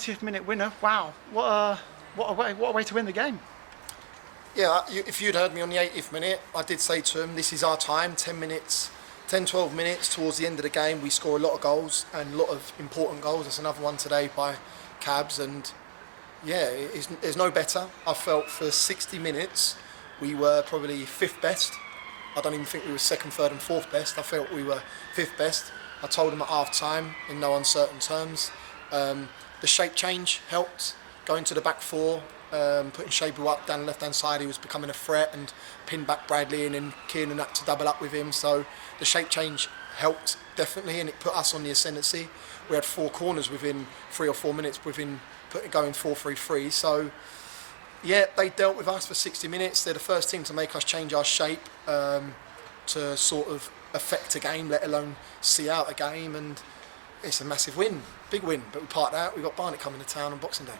90th minute winner. Wow, what a way to win the game. Yeah, if you'd heard me on the 80th minute, I did say to him, this is our time, 12 minutes towards the end of the game. We score a lot of goals and a lot of important goals. There's another one today by Cabs, and yeah, it's no better. I felt for 60 minutes we were probably fifth best. I don't even think we were second, third and fourth best. I felt we were fifth best. I told him at half time in no uncertain terms. The shape change helped, going to the back four, putting Shabu up down the left hand side. He was becoming a threat and pinned back Bradley, and then Kiernan had to double up with him. So the shape change helped definitely, and it put us on the ascendancy. We had 4 corners within 3 or 4 minutes going 4-3-3. So yeah, they dealt with us for 60 minutes. They're the first team to make us change our shape to sort of affect a game, let alone see out a game, and it's a massive win, big win. But we parked out. We got Barnet coming to town on Boxing Day.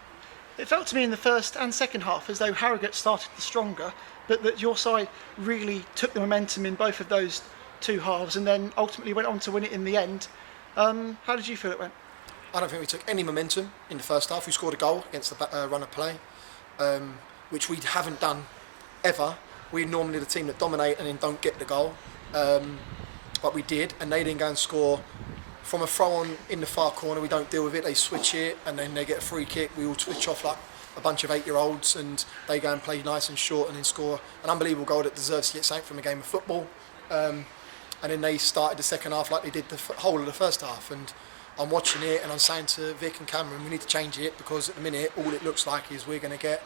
It felt to me in the first and second half as though Harrogate started the stronger, but that your side really took the momentum in both of those 2 halves and then ultimately went on to win it in the end. How did you feel it went? I don't think we took any momentum in the first half. We scored a goal against the run of play, which we haven't done ever. We're normally the team that dominate and then don't get the goal, but we did, and they didn't go and score. From a throw-on in the far corner, we don't deal with it. They switch it, and then they get a free kick. We all switch off like a bunch of 8-year-olds, and they go and play nice and short and then score an unbelievable goal that deserves to get something from a game of football. And then they started the second half like they did the whole of the first half. And I'm watching it, and I'm saying to Vic and Cameron, we need to change it, because at the minute, all it looks like is we're going to get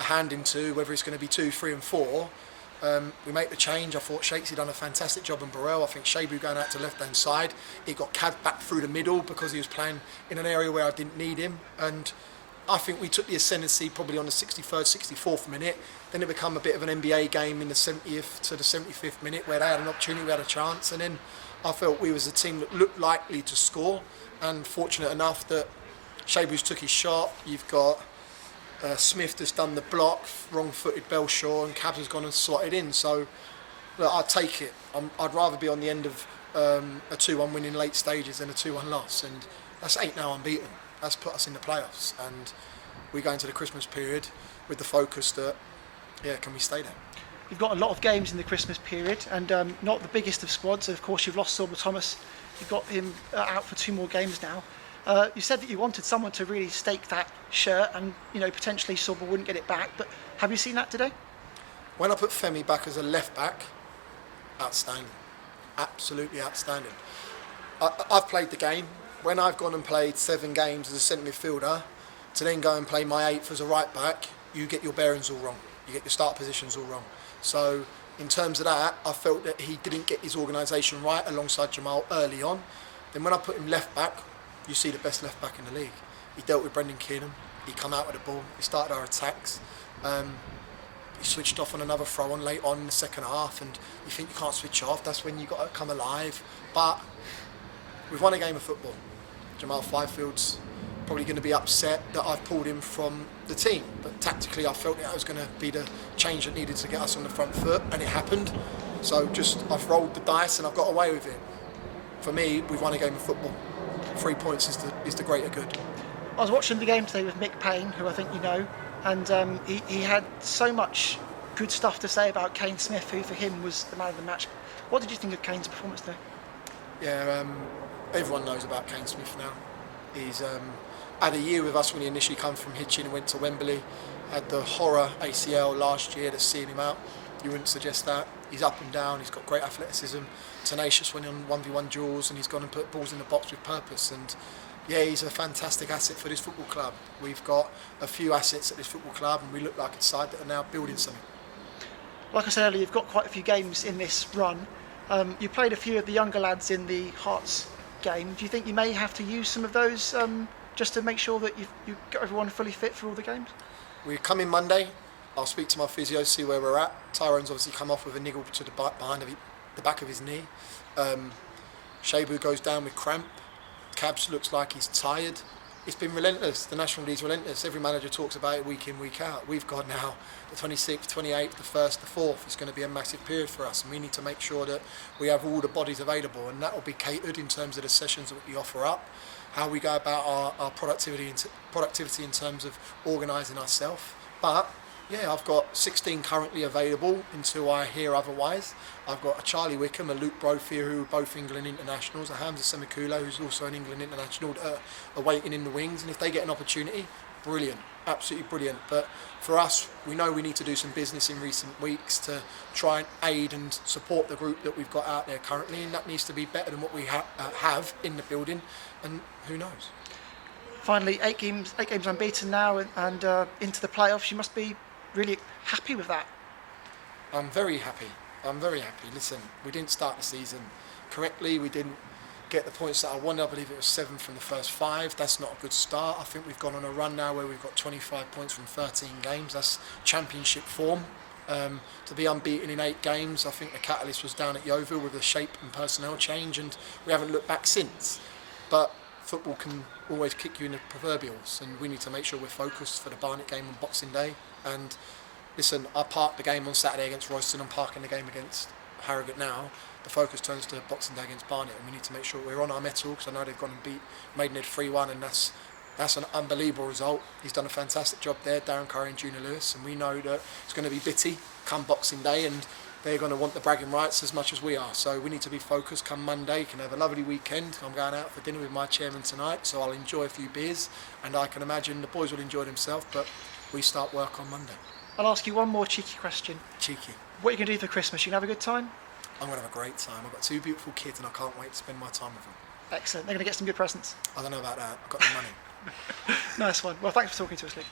a hand into, whether it's going to be 2, 3 and 4. We make the change. I thought Shakesy done a fantastic job in Boreham. I think Shabu going out to left hand side. He got Cad back through the middle because he was playing in an area where I didn't need him. And I think we took the ascendancy probably on the 63rd, 64th minute. Then it became a bit of an NBA game in the 70th to the 75th minute where they had an opportunity, we had a chance. And then I felt we was a team that looked likely to score. And fortunate enough that Shabu's took his shot. You've got Smith has done the block, wrong-footed Belshaw, and Cabs has gone and slotted in. So look, I'd take it. I'd rather be on the end of a 2-1 win in late stages than a 2-1 loss, and that's 8 now unbeaten. That's put us in the playoffs, and we go into the Christmas period with the focus that, yeah, can we stay there? You've got a lot of games in the Christmas period, and not the biggest of squads. Of course, you've lost Sorba Thomas. You've got him out for 2 more games now. You said that you wanted someone to really stake that shirt, and potentially Sorba wouldn't get it back. But have you seen that today? When I put Femi back as a left back, outstanding, absolutely outstanding. I've played the game. When I've gone and played 7 games as a centre midfielder, to then go and play my 8th as a right back, you get your bearings all wrong. You get your start positions all wrong. So in terms of that, I felt that he didn't get his organisation right alongside Jamal early on. Then when I put him left back, you see the best left back in the league. He dealt with Brendan Kiernan. He come out with the ball. He started our attacks. He switched off on another throw on late on in the second half, and you think you can't switch off. That's when you've got to come alive. But we've won a game of football. Jamal Fifield's probably going to be upset that I've pulled him from the team. But tactically, I felt that was going to be the change that needed to get us on the front foot, and it happened. So I've rolled the dice and I've got away with it. For me, we've won a game of football. 3 points is the greater good. I was watching the game today with Mick Payne, who I think you know, and he had so much good stuff to say about Kane Smith, who for him was the man of the match. What did you think of Kane's performance today? Yeah, everyone knows about Kane Smith now. He's had a year with us when he initially came from Hitchin and went to Wembley. Had the horror ACL last year that's seeing him out. You wouldn't suggest that. He's up and down, he's got great athleticism, tenacious when on 1v1 duels, and he's gone and put balls in the box with purpose. And yeah, he's a fantastic asset for this football club. We've got a few assets at this football club, and we look like a side that are now building something. Like I said earlier, you've got quite a few games in this run. You played a few of the younger lads in the Hearts game. Do you think you may have to use some of those just to make sure that you've got everyone fully fit for all the games? We come in Monday. I'll speak to my physio, see where we're at. Tyrone's obviously come off with a niggle to behind the back of his knee. Shabu goes down with cramp. Cabs looks like he's tired. It's been relentless. The National League's relentless. Every manager talks about it week in, week out. We've got now the 26th, 28th, the 1st, the 4th. It's going to be a massive period for us, and we need to make sure that we have all the bodies available, and that will be catered in terms of the sessions that we offer up. how we go about our productivity in terms of organising ourselves. But yeah, I've got 16 currently available until I hear otherwise. I've got a Charlie Wickham, a Luke Garrard, who are both England internationals, a Hamza Semakula, who's also an England international, are waiting in the wings. And if they get an opportunity, brilliant, absolutely brilliant. But for us, we know we need to do some business in recent weeks to try and aid and support the group that we've got out there currently, and that needs to be better than what we have in the building. And who knows? Finally, eight games unbeaten now, and into the playoffs. You must be really happy with that. I'm very happy. Listen, we didn't start the season correctly. We didn't get the points that I wanted. I believe it was 7 from the first 5. That's not a good start. I think we've gone on a run now where we've got 25 points from 13 games. That's championship form. To be unbeaten in 8 games, I think the catalyst was down at Yeovil with the shape and personnel change, and we haven't looked back since. But football can always kick you in the proverbials, and we need to make sure we're focused for the Barnet game on Boxing Day. And listen, I parked the game on Saturday against Royston. I'm parking the game against Harrogate now. The focus turns to Boxing Day against Barnet, and we need to make sure we're on our mettle, because I know they've gone and beat Maidenhead 3-1, and that's an unbelievable result. He's done a fantastic job there, Darren Curry and Junior Lewis, and we know that it's going to be bitty come Boxing Day, and they're going to want the bragging rights as much as we are. So we need to be focused come Monday. Can have a lovely weekend. I'm going out for dinner with my chairman tonight, so I'll enjoy a few beers, and I can imagine the boys will enjoy themselves, but we start work on Monday. I'll ask you one more cheeky question. Cheeky. What are you going to do for Christmas? You going to have a good time? I'm going to have a great time. I've got 2 beautiful kids, and I can't wait to spend my time with them. Excellent. They're going to get some good presents. I don't know about that. I've got the money. Nice one. Well, thanks for talking to us, Luke.